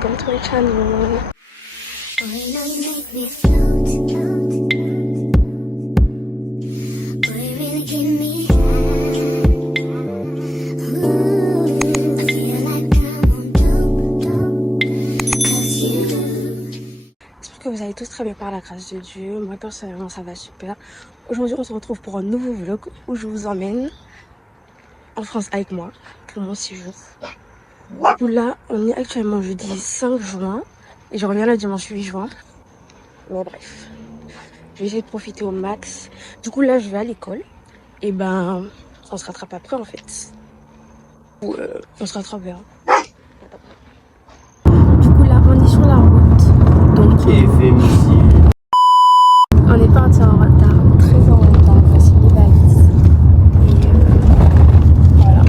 welcome to my channel. J'espère que vous allez tous très bien par la grâce de Dieu. Moi personnellement ça va super. Aujourd'hui on se retrouve pour un nouveau vlog où je vous emmène en France avec moi pour mon séjour. Du coup là on est actuellement jeudi 5 juin et je reviens le dimanche 8 juin. Mais bref, je vais essayer de profiter au max. Du coup là je vais à l'école et ben on se rattrape après en fait. Ou on se rattrape vers. Du coup là on est sur la route. Donc on est parti en retard, très en retard. Voici les valises. Et voilà.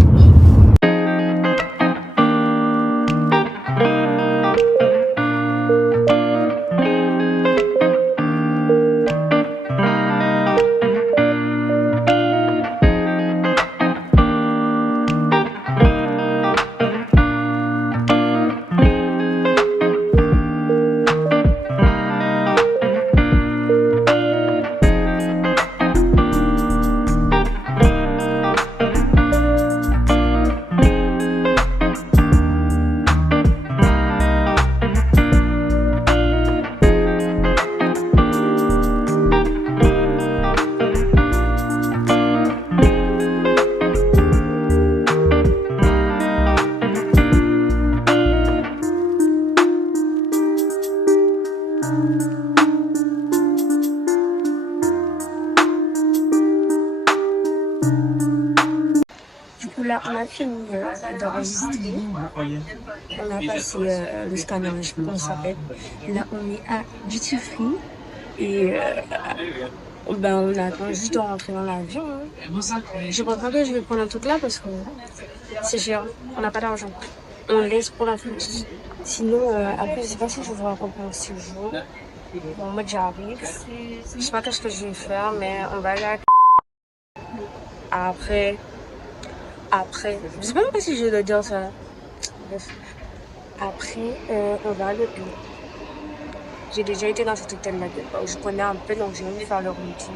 Là, on a fini d'enregistrer. On a passé le scanner, je sais pas comment ça s'appelle. Là, on est à Duty Free. Et ben, on attend juste de rentrer dans l'avion. Je pense pas que je vais prendre un truc là parce que c'est cher. On n'a pas d'argent. On laisse pour la fin. Sinon, après, je sais pas si je vous raconter un séjour. Bon, moi, j'arrive. Je sais pas qu'est-ce que je vais faire, mais on va aller à... Après, je sais même pas si je dois dire ça. Bref. Après, on va à l'hôtel. J'ai déjà été dans cet hôtel-là. Je connais un peu, donc j'ai envie de faire le retour.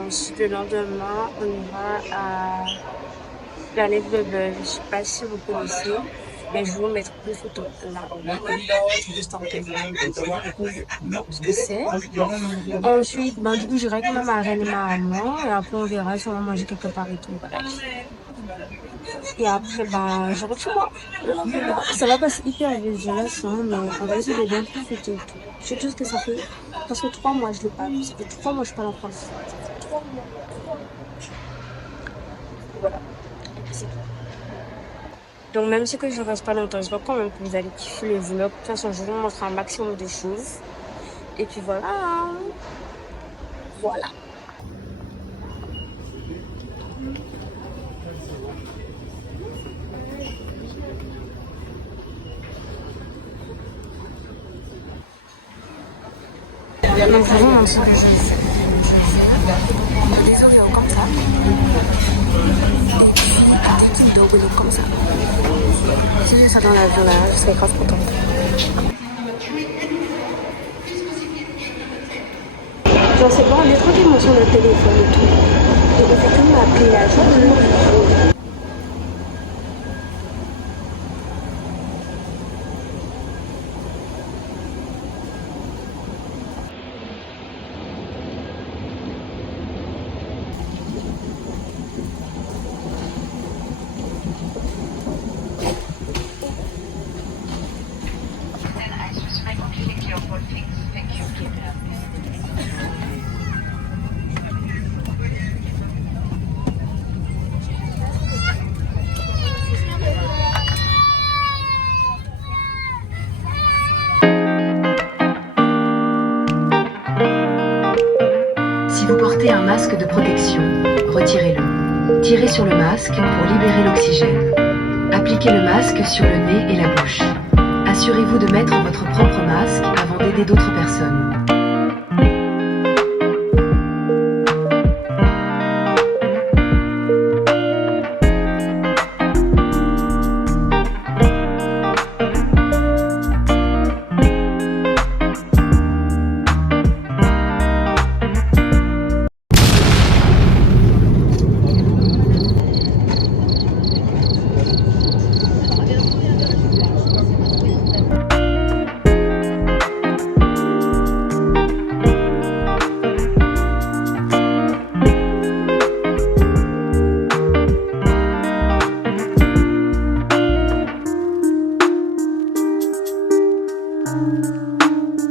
Ensuite, le lendemain, on ira à la Nef Bubble. Je sais pas si vous connaissez, mais je vais vous mettre deux photos là. Juste en tête. Ce que c'est. Ensuite, ben, du coup, j'irai avec ma marraine et ma maman. Et après, on verra si on va manger quelque part et tout. Bref. Et après, bah, je rentre chez moi. Ça va passer hyper vite, j'ai la faim, mais on va essayer de bien profiter. Je sais tout ce que ça fait. Parce que 3 mois, je l'ai pas vu. Ça fait 3 mois que je suis pas en France. 3 mois. Voilà. Et puis c'est tout. Donc, même si que je reste pas longtemps, j'espère quand même que vous allez kiffer le vlog. De toute façon, je vais vous montrer un maximum de choses. Et puis voilà. Voilà. Donc vraiment ce que je fais des Oreos comme ça et des doubles comme ça. Si j'ai ça dans la vie là, je serais grave contente. Genre c'est bon, on est tranquillement sur le téléphone et tout. Et on fait tout m'appeler la journée. Si vous portez un masque de protection, retirez-le. Tirez sur le masque pour libérer l'oxygène. Appliquez le masque sur le nez et la bouche. Assurez-vous de mettre votre propre masque avant d'aider d'autres personnes. Voilà,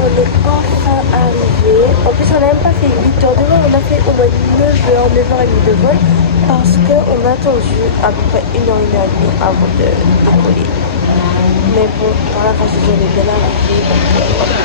on est enfin arrivé. En plus, on n'a même pas fait 8 heures de vol, on a fait au moins 9 heures, 9h30 de vol parce qu'on a attendu à peu près 1h30 avant de décoller. Mais bon, dans la phase on est bien arrivé. Donc, voilà.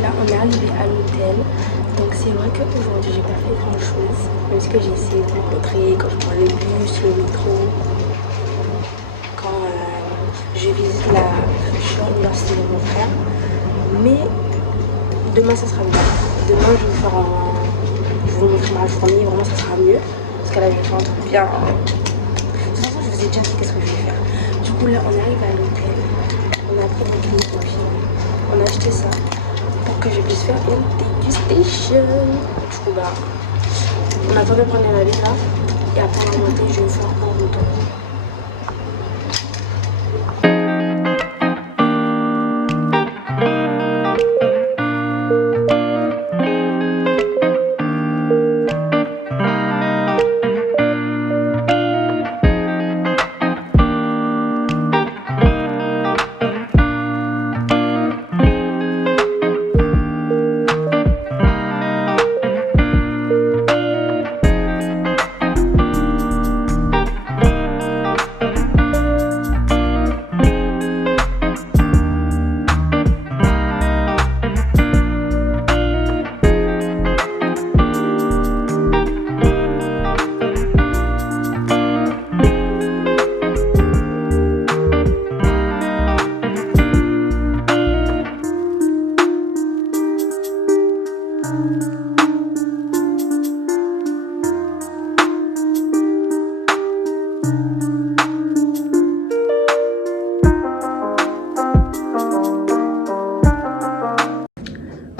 Là on est arrivé à l'hôtel, donc c'est vrai qu'aujourd'hui j'ai pas fait grand chose, même ce que j'ai essayé de vous montrer quand je prends le bus, le métro, quand je visite la future université de mon frère. Mais demain ça sera mieux. Demain je vais vous montrer ma journée, vraiment ça sera mieux, parce que là je vais faire un truc bien. De toute façon je vous ai déjà dit qu'est-ce que je vais faire. Du coup là on arrive à l'hôtel, on a pris des clés et puis on a acheté ça pour que je puisse faire une dégustation. Du coup bah on attend de prendre la vie là et après on va monter, je vais vous faire un retour.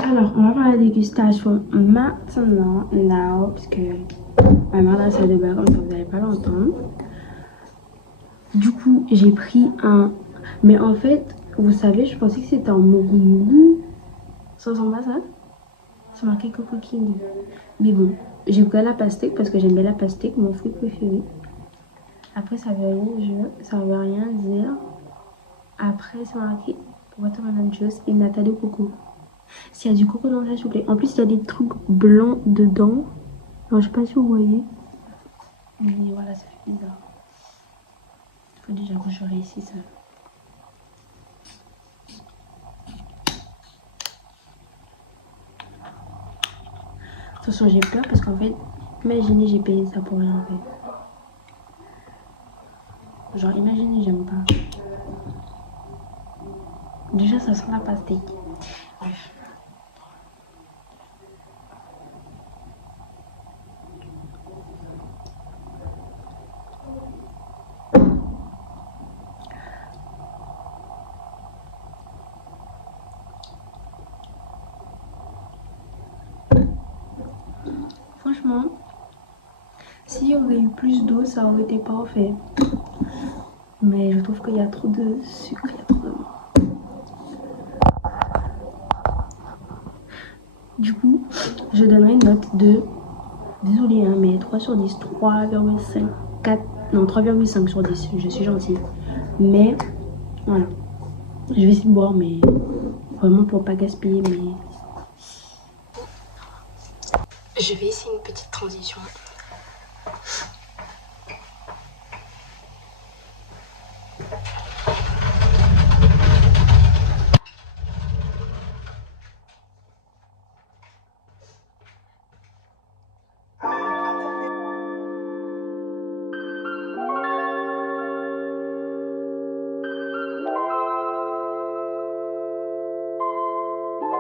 Alors, on va faire la dégustation maintenant, parce que ma mère dans la salle de bain, comme ça vous n'allez pas l'entendre. Du coup, j'ai pris un... Mais en fait, vous savez, je pensais que c'était un mougou. Ça ressemble à ça. C'est marqué Coco King. Mais bon, j'ai pris la pastèque parce que j'aime bien la pastèque, mon fruit préféré. Après, ça veut rien dire. Après, c'est marqué watermelon juice et nata de coco. S'il y a du coco dans ça, s'il vous plaît. En plus, il y a des trucs blancs dedans. Alors, je sais pas si vous voyez. Mais voilà, ça fait bizarre. Il faut déjà que je réussisse ça. De toute façon, j'ai peur parce qu'en fait, imaginez, j'ai payé ça pour rien en fait. Genre, imaginez, j'aime pas. Déjà, ça sent la pastèque. Bref. Franchement, s'il y aurait eu plus d'eau, ça aurait été parfait. Mais je trouve qu'il y a trop de sucre, il y a trop de... Du coup, je donnerai une note de... Désolée, hein, mais 3 sur 10, 3,5, 4... Non, 3,5 sur 10, je suis gentille. Mais, voilà. Je vais essayer de boire, mais... Vraiment pour pas gaspiller, mais... Je vais essayer une petite transition.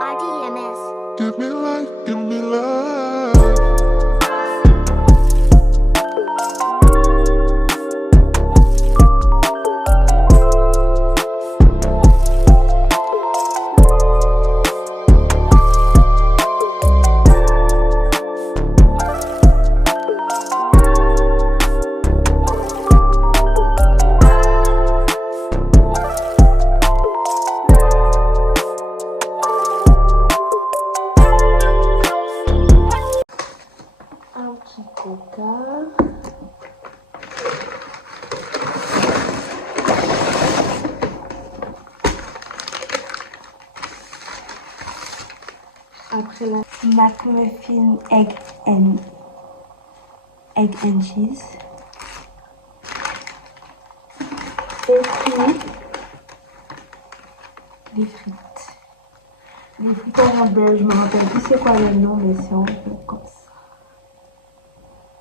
RDMS. Give me life, give me life. Un petit coca. Après la McMuffin egg and cheese. Et puis les frites. Les frites en beurre, je me rappelle plus c'est quoi le nom, mais c'est en gros comme ça.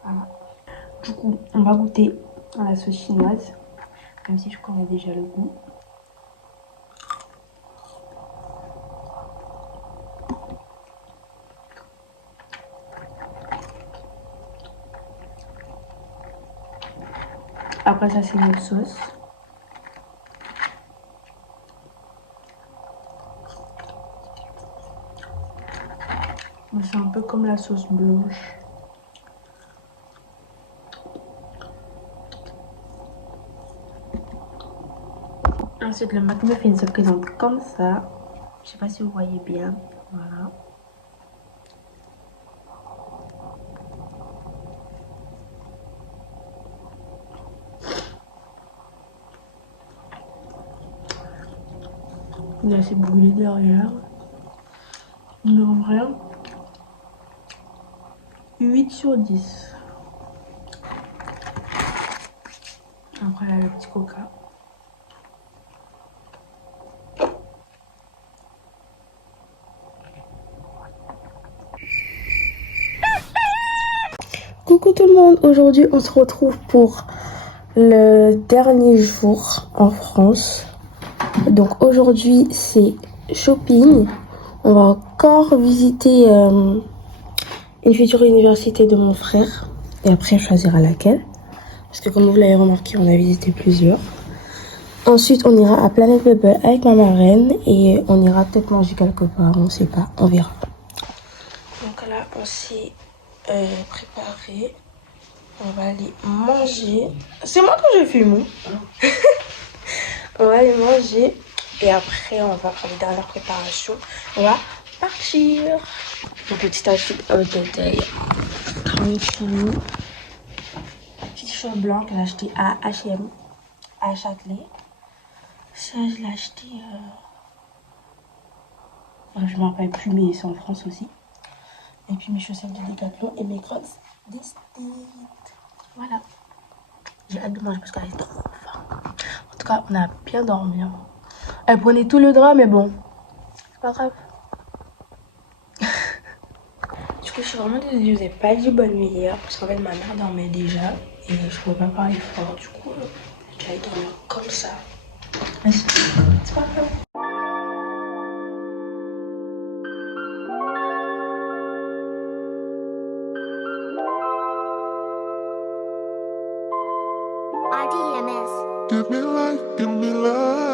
Voilà. Du coup, on va goûter à la sauce chinoise, comme si je connais déjà le goût. Après ça, c'est notre sauce. C'est un peu comme la sauce blanche. Ensuite, le McMuffin se présente comme ça. Je sais pas si vous voyez bien. Voilà. Là, c'est brûlé derrière. Mais en vrai, 8 sur 10. Après, là, le petit coca. Coucou tout le monde, aujourd'hui on se retrouve pour le dernier jour en France. Donc aujourd'hui c'est shopping. On va encore visiter une future université de mon frère. Et après on choisira laquelle. Parce que comme vous l'avez remarqué, on a visité plusieurs. Ensuite on ira à Planet Bubble avec ma marraine. Et on ira peut-être manger quelque part, on sait pas, on verra. Donc là on s'est préparé. On va aller manger. C'est moi que je fume. On va aller manger. Et après, on va faire les dernières préparations. On va partir. Donc, petit acheté de taille. Fini. Petit t-shirt blanc que j'ai acheté à H&M, à Châtelet. Ça, je l'ai acheté. Enfin, je ne me rappelle plus, mais c'est en France aussi. Et puis mes chaussettes de Decathlon et mes crocs d'Estate. Voilà. J'ai hâte de manger parce qu'elle est trop faim. En tout cas, on a bien dormi. Hein. Elle prenait tout le drap, mais bon, c'est pas grave. Du coup, je suis vraiment désolée, je vous ai pas dit bonne nuit hier parce qu'en fait, ma mère dormait déjà et je pouvais pas parler fort. Du coup, j'allais dormir comme ça. Mais c'est pas grave. RDMS. Give me life, give me life.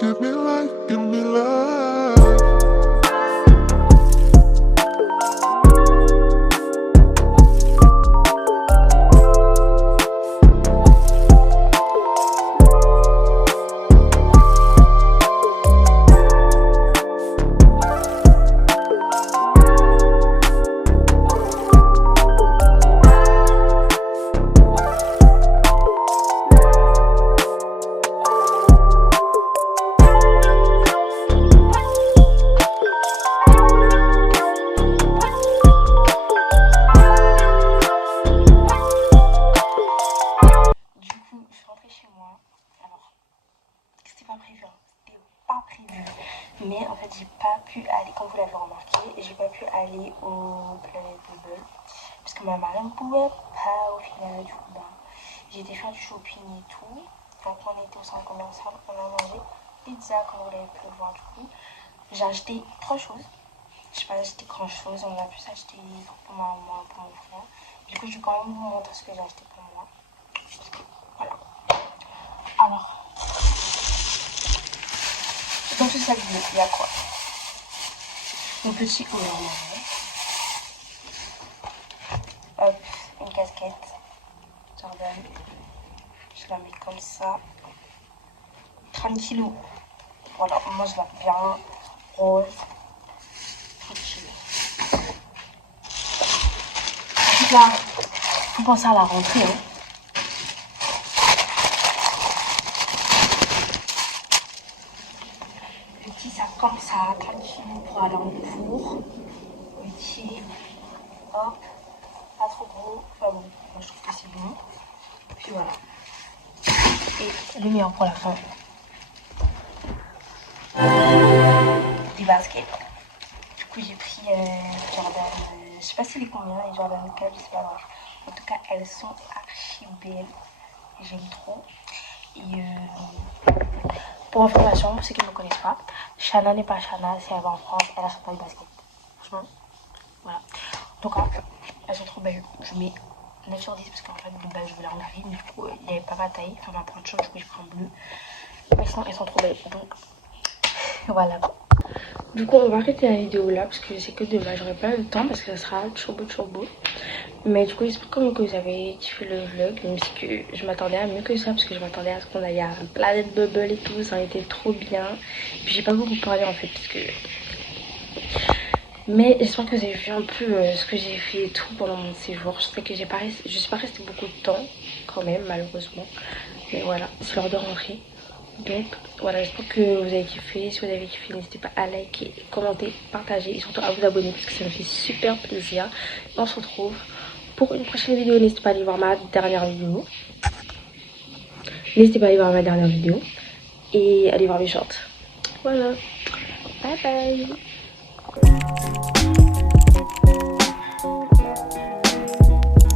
Give me life, give me life. Mais en fait j'ai pas pu aller, comme vous l'avez remarqué, j'ai pas pu aller au Planet Bubble parce que ma mère ne pouvait pas au final. Du coup j'ai été faire du shopping et tout. Donc on était au centre commercial, on a mangé pizza comme vous l'avez pu le voir. Du coup j'ai acheté 3 choses. Je sais pas acheté grand chose, on a pu s'acheter pour ma maman, pour mon frère. Du coup je vais quand même vous montrer ce que j'ai acheté pour moi. Parce que, voilà. Alors dans ce sac bleu, il y a quoi? Mon petit haut en marron. Hop, une casquette Jordan. Je la mets comme ça. Tranquillou. Voilà, moi je l'aime bien. Rose. Tranquille. Ensuite là, faut penser à la rentrée. Hein. Petit sac comme ça, tranquille pour aller en cours. Petit, hop, pas trop gros. Enfin bon, moi je trouve que c'est bon. Puis voilà. Et le meilleur pour la fin. Des baskets. Du coup j'ai pris Jordan, je sais pas si c'est combien, les Jordan 4, je sais pas grave. En tout cas elles sont archi belles. J'aime trop. Et pour information, pour ceux qui ne me connaissent pas, Shana n'est pas Shana, si elle va en France, elle achète pas de basket. Franchement, voilà. Donc elles sont trop belles. Je mets 9 sur 10 parce qu'en fait de base je voulais en gris, mais du coup il n'y avait pas ma taille, enfin ma pointe chaude, du coup j'ai pris en bleu. Mais sinon elles sont trop belles. Donc voilà. Du coup on va arrêter la vidéo là parce que c'est que demain, j'aurai pas le temps parce que ça sera turbo. Mais du coup j'espère quand même que vous avez kiffé le vlog, même si que je m'attendais à mieux que ça parce que je m'attendais à ce qu'on aille à Planet Bubble et tout, ça a été trop bien. Et puis j'ai pas beaucoup parlé en fait parce que... Mais j'espère que vous avez vu un peu ce que j'ai fait et tout pendant mon séjour. Je sais que je suis pas restée beaucoup de temps quand même malheureusement. Mais voilà, c'est l'heure de rentrer. Donc voilà, j'espère que vous avez kiffé. Si vous avez kiffé, n'hésitez pas à liker, commenter, partager et surtout à vous abonner parce que ça me fait super plaisir. Et on se retrouve pour une prochaine vidéo. N'hésitez pas à aller voir ma dernière vidéo. Et aller voir mes shorts. Voilà, bye bye.